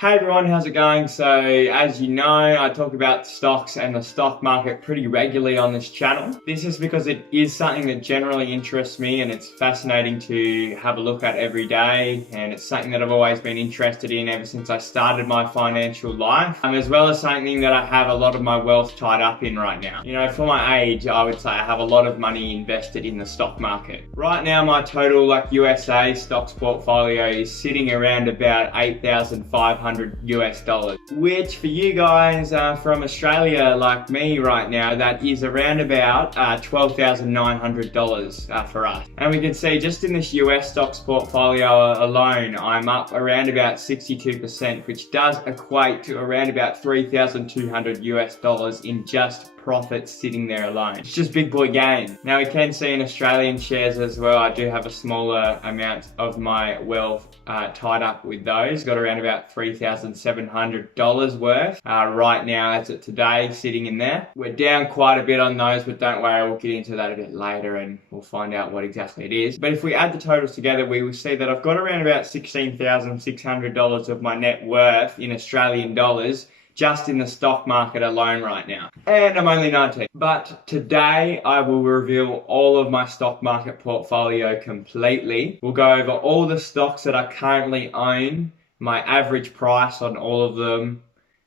Hey everyone, how's it going? So, as you know, I talk about stocks and the stock market pretty regularly on this channel. This is because it is something that generally interests me and it's fascinating to have a look at every day, and it's something that I've always been interested in ever since I started my financial life, as well as something that I have a lot of my wealth tied up in right now. You know, for my age, I would say I have a lot of money invested in the stock market. Right now, my total USA stocks portfolio is sitting around about 8,500 US dollars, which for you guys from Australia like me right now, that is around about $12,900 for us. And we can see just in this US stocks portfolio alone, I'm up around about 62%, which does equate to around about 3,200 US dollars in just profits sitting there alone. It's just big boy game. Now we can see in Australian shares as well, I do have a smaller amount of my wealth tied up with those. Got around about $3,700 worth right now as of today sitting in there. We're down quite a bit on those, but don't worry, we'll get into that a bit later and we'll find out what exactly it is. But if we add the totals together, we will see that I've got around about $16,600 of my net worth in Australian dollars just in the stock market alone right now. And I'm only 19. But today I will reveal all of my stock market portfolio completely. We'll go over all the stocks that I currently own, my average price on all of them,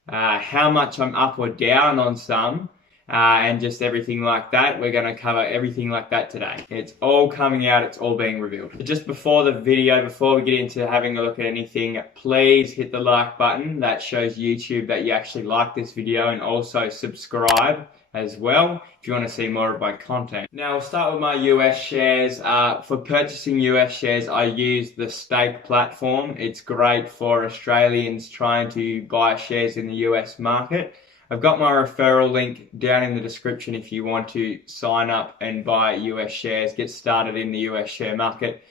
how much I'm up or down on some, and just everything like that. We're going to cover everything like that today. It's all coming out, it's all being revealed. But just before the video, before we get into having a look at anything, please hit the like button. That shows YouTube that you actually like this video, and also subscribe as well if you want to see more of my content. Now I'll start with my US shares. For purchasing US shares, I use the Stake platform. It's great for Australians trying to buy shares in the US market. I've got my referral link down in the description if you want to sign up and buy US shares, get started in the US share market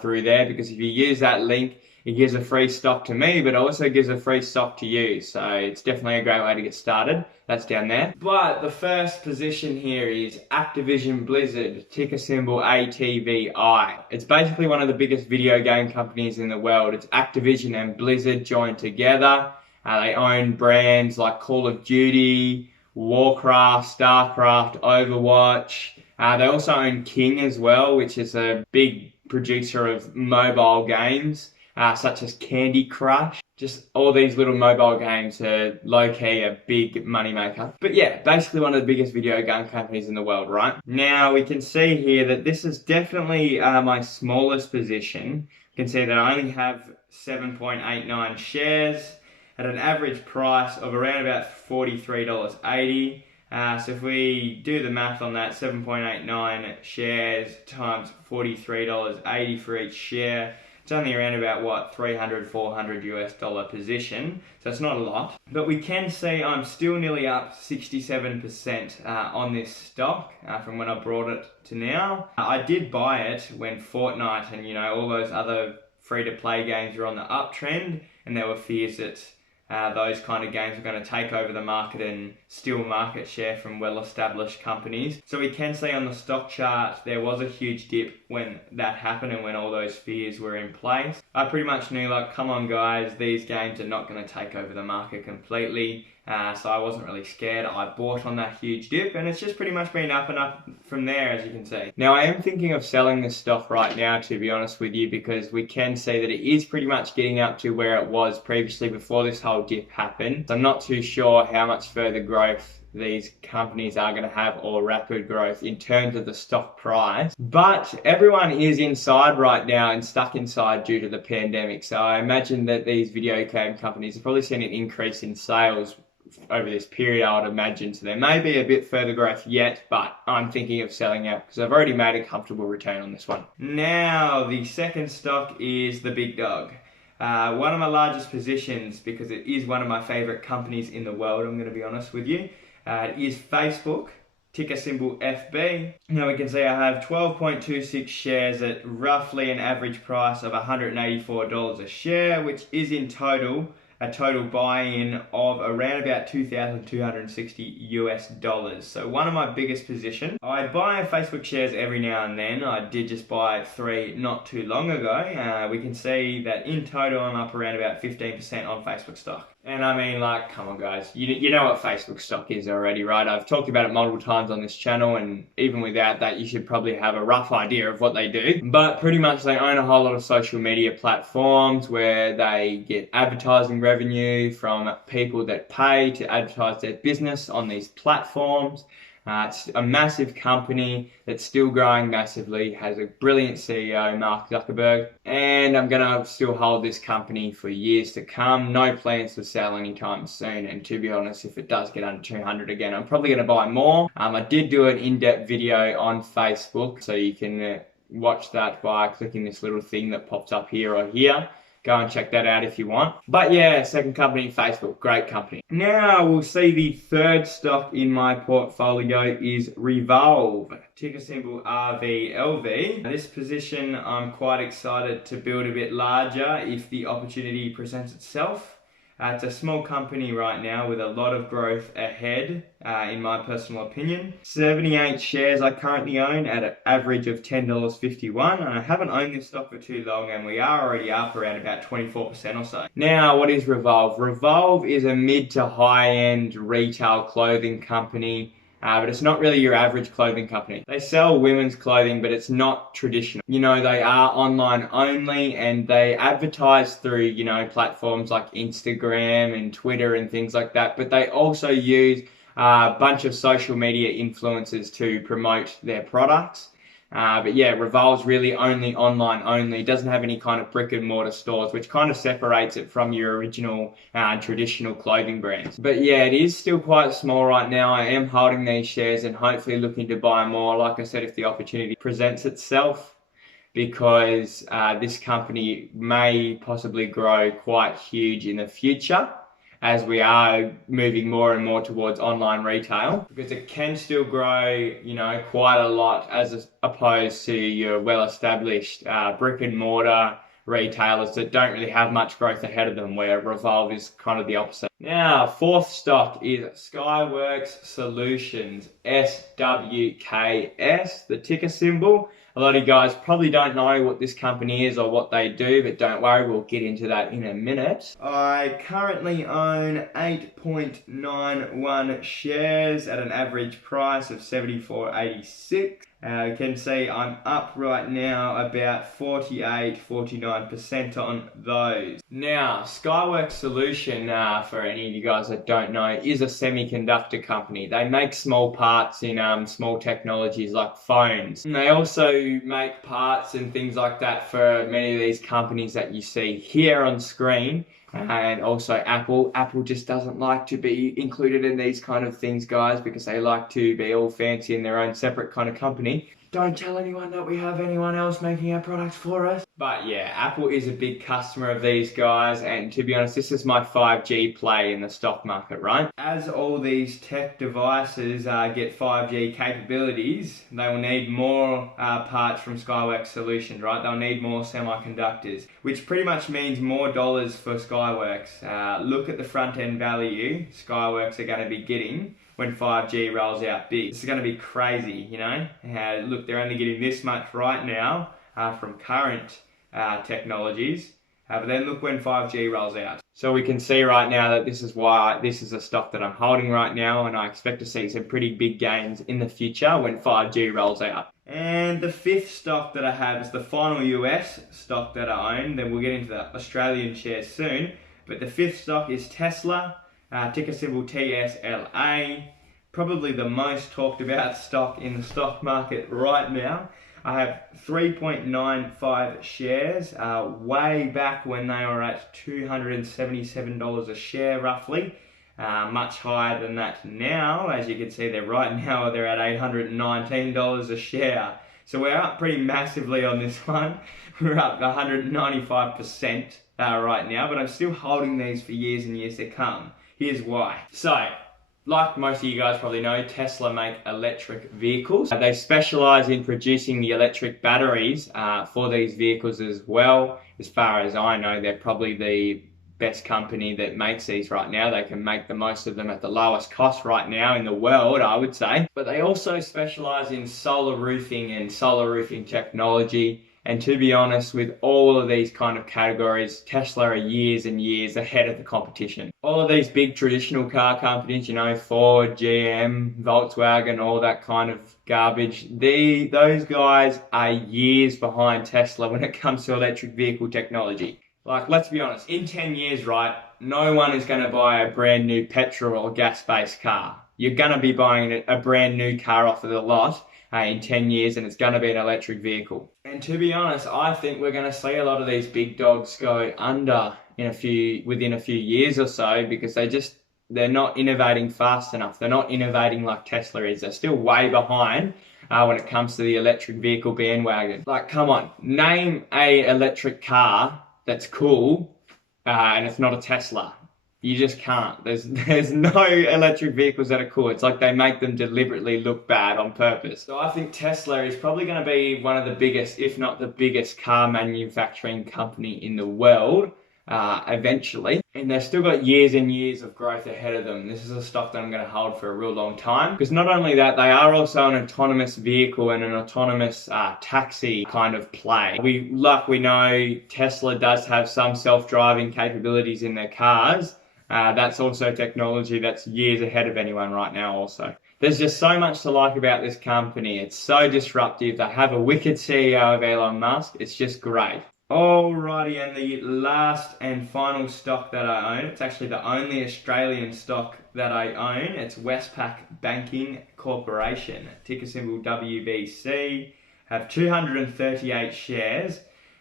through there, because if you use that link, it gives a free stock to me, but also gives a free stock to you. So it's definitely a great way to get started. That's down there. But the first position here is Activision Blizzard, ticker symbol ATVI. It's basically one of the biggest video game companies in the world. It's Activision and Blizzard joined together. They own brands like Call of Duty, Warcraft, Starcraft, Overwatch. They also own King as well, which is a big producer of mobile games, such as Candy Crush. Just all these little mobile games are low-key a big moneymaker. But yeah, basically one of the biggest video game companies in the world, right? Now we can see here that this is definitely my smallest position. You can see that I only have 7.89 shares at an average price of around about $43.80. So if we do the math on that, 7.89 shares times $43.80 for each share, it's only around about what, 300, 400 US dollar position. So it's not a lot, but we can see I'm still nearly up 67% on this stock from when I brought it to now. I did buy it when Fortnite and all those other free-to-play games were on the uptrend, and there were fears that those kind of games are going to take over the market and steal market share from well-established companies. So we can see on the stock chart there was a huge dip when that happened and when all those fears were in place. I pretty much knew, like, come on guys, these games are not going to take over the market completely. So I wasn't really scared. I bought on that huge dip, and it's just pretty much been up and up from there, as you can see. Now I am thinking of selling this stock right now, to be honest with you, because we can see that it is pretty much getting up to where it was previously before this whole dip happened. So I'm not too sure how much further growth these companies are going to have, or rapid growth in terms of the stock price. But everyone is inside right now and stuck inside due to the pandemic. So I imagine that these video game companies have probably seen an increase in sales over this period, I would imagine. So there may be a bit further growth yet, but I'm thinking of selling out because I've already made a comfortable return on this one. Now, the second stock is the big dog. One of my largest positions, because it is one of my favorite companies in the world, I'm going to be honest with you. It is Facebook, ticker symbol FB. Now we can see I have 12.26 shares at roughly an average price of $184 a share, which is in total a total buy-in of around about $2,260. So one of my biggest positions. I buy Facebook shares every now and then. I did just buy 3 not too long ago. We can see that in total I'm up around about 15% on Facebook stock. And I mean, like, come on guys, you know what Facebook stock is already, right? I've talked about it multiple times on this channel, and even without that, you should probably have a rough idea of what they do. But pretty much they own a whole lot of social media platforms where they get advertising revenue from people that pay to advertise their business on these platforms. It's a massive company that's still growing massively, has a brilliant CEO, Mark Zuckerberg, and I'm going to still hold this company for years to come. No plans to sell anytime soon, and to be honest, if it does get under 200 again, I'm probably going to buy more. I did do an in-depth video on Facebook, so you can watch that by clicking this little thing that pops up here or here. Go and check that out if you want. But yeah, second company, Facebook, great company. Now we'll see the third stock in my portfolio is Revolve, ticker symbol RVLV. This position I'm quite excited to build a bit larger if the opportunity presents itself. It's a small company right now with a lot of growth ahead, in my personal opinion. 78 shares I currently own at an average of $10.51. And I haven't owned this stock for too long, and we are already up around about 24% or so. Now, what is Revolve? Revolve is a mid to high-end retail clothing company. But it's not really your average clothing company. They sell women's clothing, but it's not traditional. You know, they are online only, and they advertise through, you know, platforms like Instagram and Twitter and things like that. But they also use a bunch of social media influencers to promote their products. But yeah, Revolve's really only online only. It doesn't have any kind of brick and mortar stores, which kind of separates it from your original traditional clothing brands. But yeah, it is still quite small right now. I am holding these shares and hopefully looking to buy more, like I said, if the opportunity presents itself, because this company may possibly grow quite huge in the future, as we are moving more and more towards online retail, because it can still grow, you know, quite a lot as opposed to your well-established brick and mortar retailers that don't really have much growth ahead of them, where Revolve is kind of the opposite. Now, fourth stock is Skyworks Solutions, SWKS, the ticker symbol. A lot of you guys probably don't know what this company is or what they do, but don't worry, we'll get into that in a minute. I currently own 8.91 shares at an average price of $74.86. You can see I'm up right now about 49% on those. Now, Skyworks Solution, for any of you guys that don't know, is a semiconductor company. They make small parts in small technologies like phones. And they also make parts and things like that for many of these companies that you see here on screen. And also Apple. Apple just doesn't like to be included in these kind of things, guys, because they like to be all fancy in their own separate kind of company. Don't tell anyone that we have anyone else making our products for us. But yeah, Apple is a big customer of these guys, and to be honest, this is my 5G play in the stock market, right? As all these tech devices get 5G capabilities, they will need more parts from Skyworks Solutions, right? They'll need more semiconductors, which pretty much means more dollars for Skyworks. Look at the front end value Skyworks are going to be getting when 5G rolls out big. This is going to be crazy, you know? Look, they're only getting this much right now from current technologies, but then look when 5G rolls out. So we can see right now that this is why this is a stock that I'm holding right now, and I expect to see some pretty big gains in the future when 5G rolls out. And the fifth stock that I have is the final US stock that I own. Then we'll get into the Australian shares soon. But the fifth stock is Tesla. Ticker symbol TSLA, probably the most talked about stock in the stock market right now. I have 3.95 shares, way back when they were at $277 a share roughly. Much higher than that now. As you can see, they're at $819 a share. So we're up pretty massively on this one. We're up 195% right now, but I'm still holding these for years and years to come. Here's why. So, like most of you guys probably know, Tesla make electric vehicles. They specialize in producing the electric batteries for these vehicles as well. As far as I know, they're probably the best company that makes these right now. They can make the most of them at the lowest cost right now in the world, I would say. But they also specialize in solar roofing and solar roofing technology. And to be honest, with all of these kind of categories, Tesla are years and years ahead of the competition. All of these big traditional car companies, you know, Ford, GM, Volkswagen, all that kind of garbage, those guys are years behind Tesla when it comes to electric vehicle technology. Like, let's be honest, in 10 years, right, no one is going to buy a brand new petrol or gas-based car. You're going to be buying a brand new car off of the lot in 10 years, and it's going to be an electric vehicle. And to be honest, I think we're going to see a lot of these big dogs go under within a few years or so, because they're not innovating fast enough. They're not innovating like Tesla is. They're still way behind when it comes to the electric vehicle bandwagon. Like, come on, name a electric car that's cool and it's not a Tesla. You just can't. There's no electric vehicles that are cool. It's like they make them deliberately look bad on purpose. So I think Tesla is probably going to be one of the biggest, if not the biggest, car manufacturing company in the world eventually. And they've still got years and years of growth ahead of them. This is a stock that I'm going to hold for a real long time. Because not only that, they are also an autonomous vehicle and an autonomous taxi kind of play. We know Tesla does have some self-driving capabilities in their cars. That's also technology that's years ahead of anyone right now also. There's just so much to like about this company. It's so disruptive. They have a wicked CEO of Elon Musk. It's just great. Alrighty, and the last and final stock that I own, it's actually the only Australian stock that I own. It's Westpac Banking Corporation, ticker symbol WBC. Have 238 shares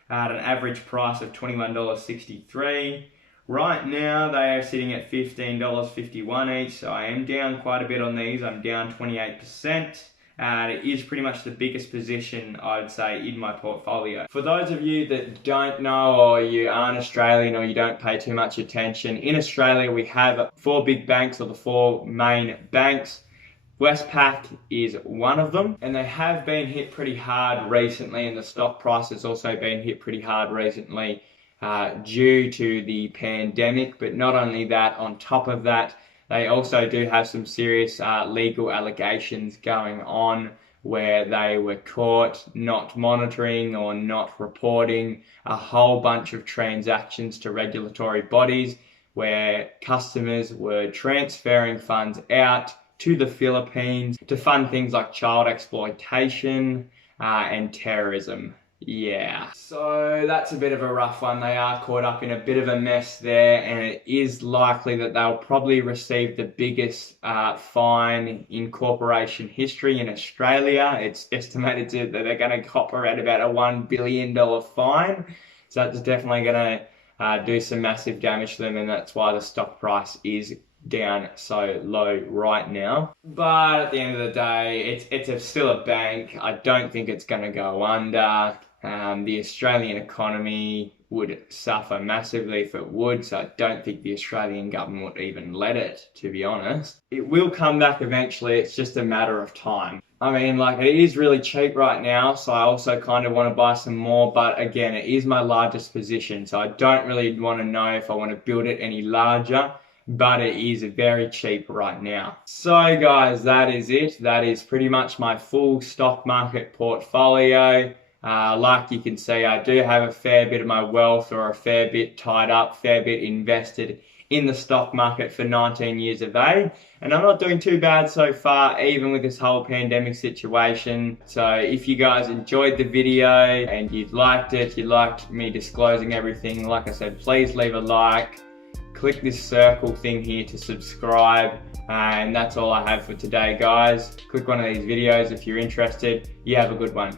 at an average price of $21.63. Right now, they are sitting at $15.51 each, so I am down quite a bit on these. I'm down 28%. It is pretty much the biggest position, I would say, in my portfolio. For those of you that don't know, or you aren't Australian, or you don't pay too much attention, in Australia we have 4 big banks, or the 4 main banks. Westpac is one of them, and they have been hit pretty hard recently, and the stock price has also been hit pretty hard recently due to the pandemic. But not only that, on top of that, they also do have some serious legal allegations going on where they were caught not monitoring or not reporting a whole bunch of transactions to regulatory bodies, where customers were transferring funds out to the Philippines to fund things like child exploitation and terrorism. Yeah, so that's a bit of a rough one. They are caught up in a bit of a mess there, and it is likely that they'll probably receive the biggest fine in corporation history in Australia. It's estimated that they're going to cop around about a $1 billion fine. So that's definitely going to do some massive damage to them, and that's why the stock price is down so low right now. But at the end of the day, it's still a bank. I don't think it's going to go under. The Australian economy would suffer massively if it would, so I don't think the Australian government would even let it, to be honest. It will come back eventually, it's just a matter of time. I mean, like, it is really cheap right now, so I also kind of want to buy some more, but again, it is my largest position, so I don't really want to know if I want to build it any larger, but it is very cheap right now. So guys, that is it. That is pretty much my full stock market portfolio. Like you can see, I do have a fair bit of my wealth, or a fair bit tied up, fair bit invested in the stock market for 19 years of age. And I'm not doing too bad so far, even with this whole pandemic situation. So if you guys enjoyed the video and you liked it, you liked me disclosing everything, like I said, please leave a like. Click this circle thing here to subscribe, and that's all I have for today, guys. Click one of these videos if you're interested. You have a good one.